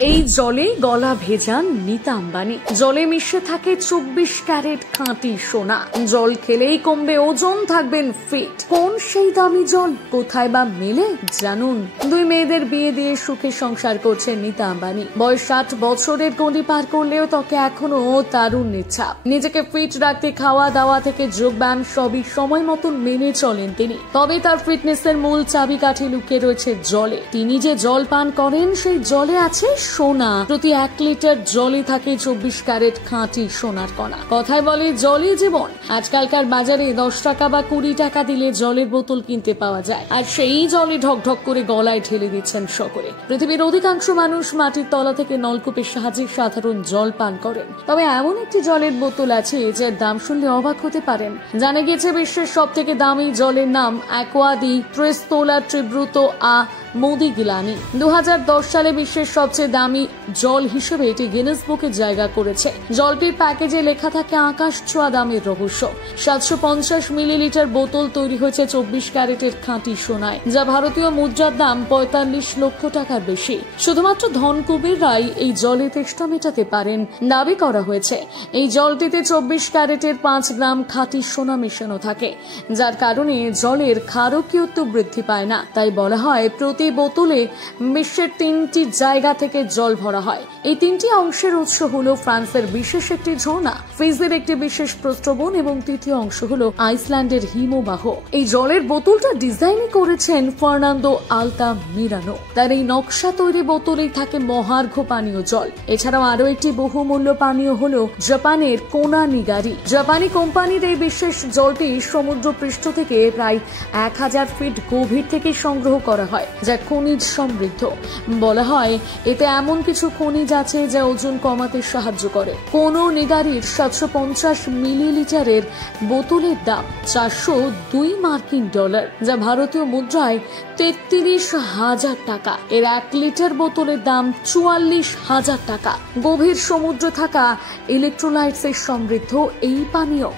এই জলে গলা ভেজান নীতা আম্বানি। জলে মিশে থাকে 24 ক্যারেট খাঁটি সোনা। জল খেলেই কমবে ওজন, থাকবেন ফিট। কোন সেই দামি জল, কোথায় বা মেলে জানুন। দুই মেয়েদের বিয়ে দিয়ে সুখে সংসার করছে নীতা আম্বানি। বয়স 60 বছরের গণ্ডি পার করলেও তাকে এখনো তারুণ্যের ছাপ। নিজেকে ফিট রাখতে খাওয়া দাওয়া থেকে যোগ ব্যায়াম সবই সময় মতন মেনে চলেন তিনি। তবে তার ফিটনেসের মূল চাবিকাঠি লুকিয়ে রয়েছে জলে। তিনি যে জল পান করেন সেই জলে আছে সোনা। প্রতি 1 লিটার জলে থাকে 24 ক্যারেট খাঁটি সোনার কণা। কথায় বলে জলই জীবন। আজকালকার বাজারে 10 টাকা বা 20 টাকা দিলে জলের বোতল কিনতে পাওয়া যায়, আর সেই জলে ঢকঢক করে গলায় ঢেলে দিচ্ছেন সকলে। পৃথিবীর অধিকাংশ মানুষ মাটির তলা থেকে নলকূপের সাহায্যে সাধারণ জল পান করেন। তবে এমন একটি জলের বোতল আছে যার দাম শুনলে অবাক হতে পারেন। জানা গেছে বিশ্বের সব থেকে দামি জলের নাম অ্যাকোয়া দি ট্রেস্তোলা ট্রিব্রুতো আ মোদিগিলানি। 2010 সালে বিশ্বের সবচেয়ে দামি জল হিসেবে এটি গিনেস বুকে জায়গা করেছে। জলটির প্যাকেজে লেখা থাকে আকাশ ছোঁয়া দামের রহস্য। 750 মিলিলিটার বোতল তৈরি হয়েছে 24 ক্যারেটের খাঁটি সোনায়, যা ভারতীয় মুদ্রার দাম 45 লক্ষ টাকার বেশি। শুধুমাত্র ধনকুবেররাই এই জলে তেষ্টা মেটাতে পারেন। দাবি করা হয়েছে এই জলটিতে 24 ক্যারেটের 5 গ্রাম খাঁটি সোনা মেশানো থাকে, যার কারণে জলের ক্ষারকীয়ত্ব বৃদ্ধি পায় না। তাই বলা হয় প্রতি বোতলে বিশ্বের 3টি জায়গা থেকে জল ভরা হয়। এই 3টি অংশের উৎস হলো ফ্রান্সের বিশেষ একটি ঝর্ণা, ফিজির একটি বিশেষ প্রস্রবণ এবং তৃতীয় অংশ হলো আইসল্যান্ডের হিমবাহ। এই জলের বোতলটা ডিজাইন করেছেন ফার্নান্দো আলতা মিরানো। তার এই নকশা তৈরি বোতলেই থাকে মহার্ঘ পানীয় জল। এছাড়াও আরো একটি বহুমূল্য পানীয় হলো জাপানের কোনা নিগারি। জাপানি কোম্পানির এই বিশেষ জলটি সমুদ্র পৃষ্ঠ থেকে প্রায় 1000 ফিট গভীর থেকে সংগ্রহ করা হয়, যা খনিজ সমৃদ্ধ। বলা হয় এতে এমন কিছু খনিজ আছে যা ওজন কমাতে সাহায্য করে। কোনো নিগারির 750 মিলিলিটারের বোতলের দাম 402 মার্কিন ডলার, যা ভারতীয় মুদ্রায় 33,000 টাকা। এর 1 লিটার বোতলের দাম 44,000 টাকা। গভীর সমুদ্র থাকা ইলেকট্রোলাইটসের সমৃদ্ধ এই পানীয়